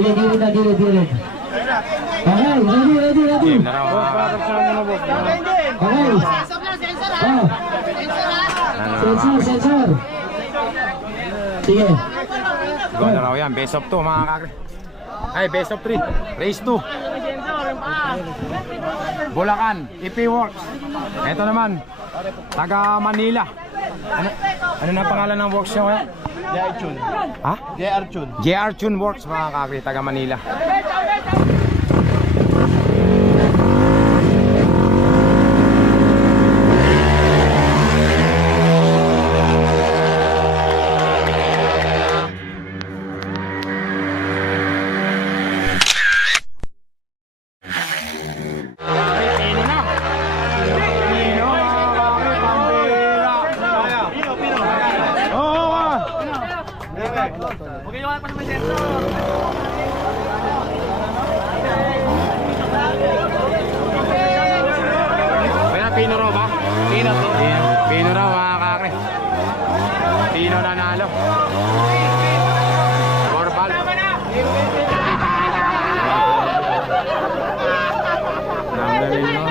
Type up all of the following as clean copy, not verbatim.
Sige, gilid na, gilid. Okay, ready. Game na raw. Okay. Sensor. Sige. Go na raw yan. Best of 2 mga kakri. Ay, best of 3. Race 2. Bulacan, EP Works. Ito naman, taga Manila. Ano na pangalan ng works nyo kaya? JR Chun. Ha? JR Chun. JR Chun Works mga kakri, taga Manila. Pino raw ba? Pino raw mga kakri. Pino nanalo. Corbal. Nanggalin mo.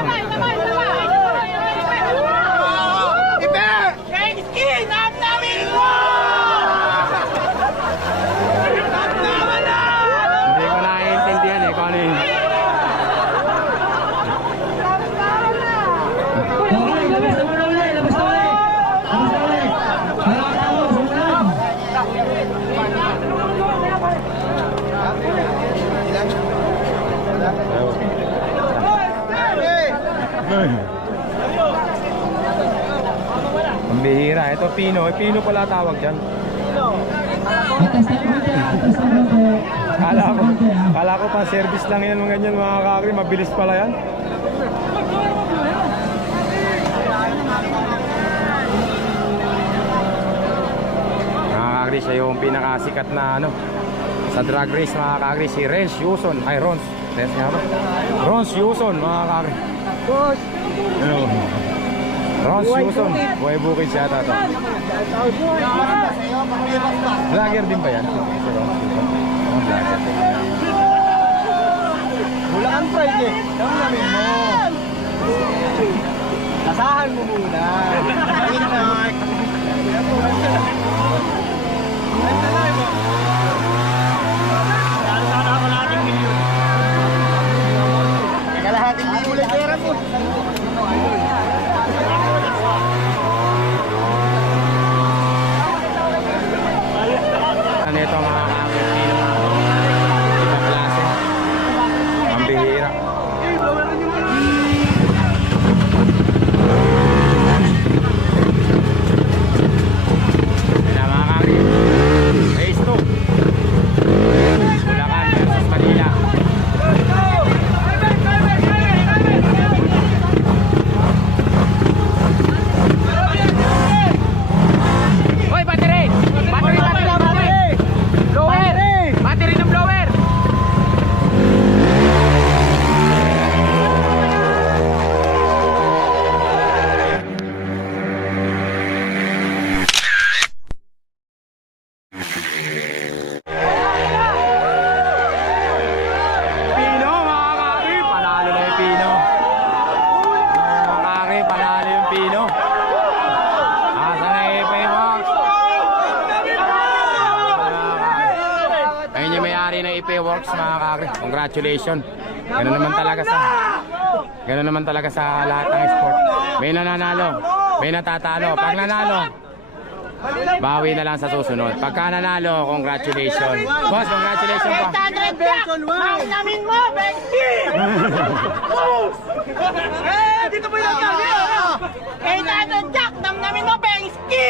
Hindi ko naiintindihan kung ano yun. Ang bihira. Ito Pino. Pino pala tawag dyan. Kala ko pa service lang yan mga ganyan mga kakri. Mabilis pala yan. Mga kakri, siya yung pinakasikat na ano sa drag race mga kakri. Si Rens Yuson. Ay Rons. Rons Yuson mga kakri. Rons Yuson. Buhay bukid siya tato. Vlogger din ba yan? Si Rons Yuson. Vlogger. Bulacan Friday. Damdamin mo. Tasahan mo muna. Kalahating libo lang pera mo. Ano ito mga kakri? Ibang klase. Ang bihira. Kaya mga kakri, race 2. Bulacan versus Manila. Hoy, battery! Blower! Battery ng blower! Pino mga kakri, panalo na yung Pino. Mga kakri, panalo yung Pino. Asa na EP Works. Ayun yung may-ari ng EP Works mga kakri. Congratulations. Ganun naman talaga sa lahat ng sport. May nananalo, may natatalo. Pag nanalo, bawi na lang sa susunod. Pagka nanalo, congratulations. Boss, congratulations po. Namin mo, Benji! Dito mo yung kami! Kay Tatang Jack, namin mo, Benji!